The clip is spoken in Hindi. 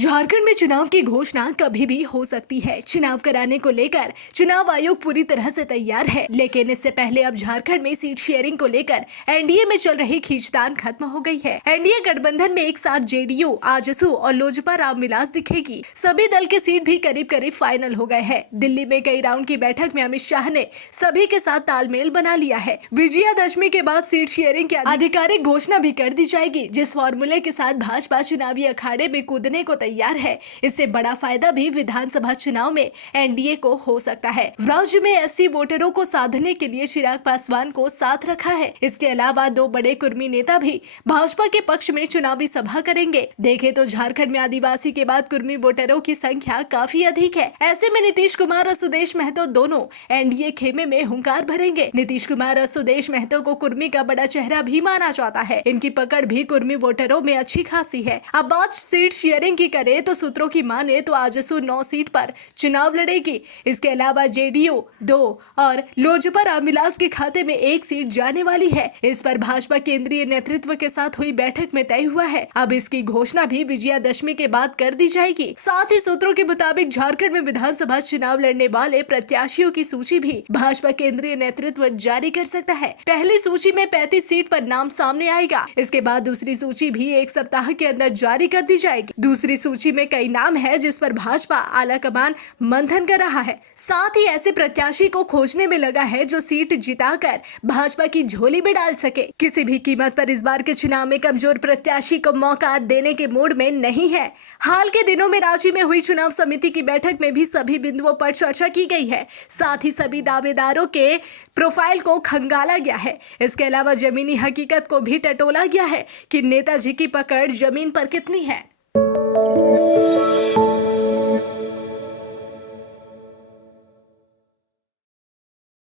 झारखंड में चुनाव की घोषणा कभी भी हो सकती है। चुनाव कराने को लेकर चुनाव आयोग पूरी तरह से तैयार है, लेकिन इससे पहले अब झारखंड में सीट शेयरिंग को लेकर एनडीए में चल रही खींचतान खत्म हो गई है। एनडीए गठबंधन में एक साथ जेडीयू, आजसू और लोजपा रामविलास दिखेगी। सभी दल के सीट भी करीब करीब फाइनल हो गए हैं। दिल्ली में कई राउंड की बैठक में अमित शाह ने सभी के साथ तालमेल बना लिया है। विजयादशमी के बाद सीट शेयरिंग की आधिकारिक घोषणा भी कर दी जाएगी। जिस फॉर्मूले के साथ भाजपा चुनावी अखाड़े में कूदने को तैयार है, इससे बड़ा फायदा भी विधानसभा चुनाव में एनडीए को हो सकता है। राज्य में एससी वोटरों को साधने के लिए चिराग पासवान को साथ रखा है। इसके अलावा दो बड़े कुर्मी नेता भी भाजपा के पक्ष में चुनावी सभा करेंगे। देखें तो झारखंड में आदिवासी के बाद कुर्मी वोटरों की संख्या काफी अधिक है। ऐसे में नीतीश कुमार और सुदेश महतो दोनों एनडीए खेमे में हुंकार भरेंगे। नीतीश कुमार और सुदेश महतो को कुर्मी का बड़ा चेहरा भी माना जाता है। इनकी पकड़ भी कुर्मी वोटरों में अच्छी खासी है। अब बात सीट शेयरिंग की करे तो सूत्रों की माने तो आजसू 9 सीट पर चुनाव लड़ेगी। इसके अलावा जेडीयू 2 और लोजपा रामविलास के खाते में 1 सीट जाने वाली है। इस पर भाजपा केंद्रीय नेतृत्व के साथ हुई बैठक में तय हुआ है। अब इसकी घोषणा भी विजयादशमी के बाद कर दी जाएगी। साथ ही सूत्रों के मुताबिक झारखंड में विधानसभा चुनाव लड़ने वाले प्रत्याशियों की सूची भी भाजपा केंद्रीय नेतृत्व जारी कर सकता है। पहली सूची में 35 सीट पर नाम सामने आएगा। इसके बाद दूसरी सूची भी 1 सप्ताह के अंदर जारी कर दी जाएगी। दूसरी सूची में कई नाम है जिस पर भाजपा आलाकमान मंथन कर रहा है। साथ ही ऐसे प्रत्याशी को खोजने में लगा है जो सीट जिताकर भाजपा की झोली में डाल सके। किसी भी कीमत पर इस बार के चुनाव में कमजोर प्रत्याशी को मौका देने के मूड में नहीं है। हाल के दिनों में रांची में हुई चुनाव समिति की बैठक में भी सभी बिंदुओं पर चर्चा की गई है। साथ ही सभी दावेदारों के प्रोफाइल को खंगाला गया है। इसके अलावा जमीनी हकीकत को भी टटोला गया है कि नेताजी की पकड़ जमीन पर कितनी है।